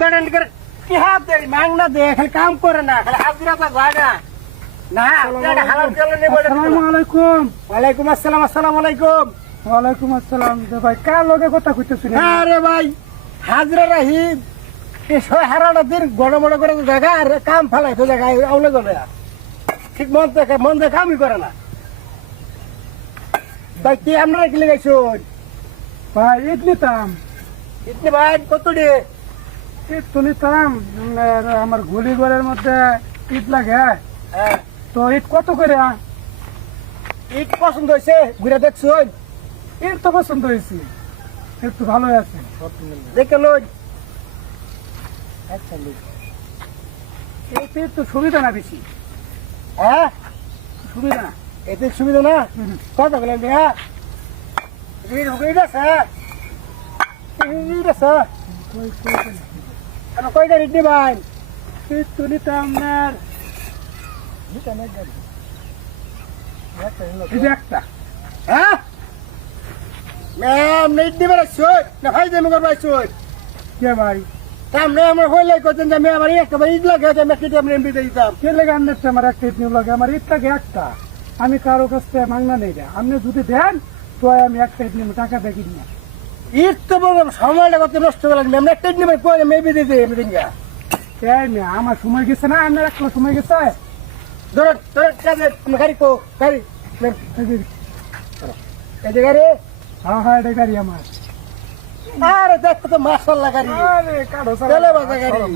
বেড়ান করে কি হাত দেয় মাংনা দে খালি কাম করে না খালি হাজিরা তো যায় না না এটা হালাল চলে নেব আসসালামু আলাইকুম। ওয়ালাইকুম আসসালাম আসসালামু আলাইকুম ওয়ালাইকুম আসসালাম। ভাই কার লগে কথা কইতেছিস? আরে ভাই হাজিরা রাহি এই ছয় হারাটা দিন গড় বড় করে জায়গা আর কাম ফেলাই তো জায়গায় আউলে গলে ঠিক মন দেখে কামই করে না ভাই কি আমরা কি লাগাইছুন ভাই ঈদ নিতাম, ইতনি ভাই কত ডে ঈদ তো নিতাম। আমার গুলি ঘরের মধ্যে ঈদ লাগে, হ্যাঁ তো ঈদ কত করে? ঈদ পছন্দ হয়েছে ঘুরে দেখছুন ঈদ তো পছন্দ হয়েছে, ঈদ তো ভালোই আছে। দেখে লই ঈদ তো সুবিধা না বেশি, হ্যাঁ সুবিধা না। এতে সুবিধা না কত গেলেন হ্যাঁ ঈদ আছে ঈদ আছে কয় গাড়ি ঈদ ভাই ঈদ তো নিতাম আপনার এই যে একটা। হ্যাঁ ম্যাম ঈদ দিবার আসছুন না ভাই দেমি করবার আসছুন কে ভাই? সামনে আমার হইলে করছেন যে আমি আমার একটা ঈদ লাগে আমি কেটে আমি এমপিতে দিতাম কে লেগে আনতে আমার একটা ঈদ নিউ লাগে? আমার ঈদ লাগে একটা, আমি কারো কাছ থেকে মাংনা নেই না। আপনি যদি দেন তো আমি একটা ঈদ নিব, টাকা দেখি না। ঈদ তো সময়টা কত নষ্ট করে লাগবে আমরা একটা ঈদ নিবার পরে মেবি দিতে এমনি দিন গা এই মেয়ে, আমার সময় গেছে না, আপনার একটা সময় গেছে। ধরো ধরো গাড়ি কো গাড়ি এই যে গাড়ি হ্যাঁ হ্যাঁ, এটা গাড়ি আমার। আরে দেখো তো মাসাল্লাহ গাড়ি আরে কারো চলে বাজা গাড়ি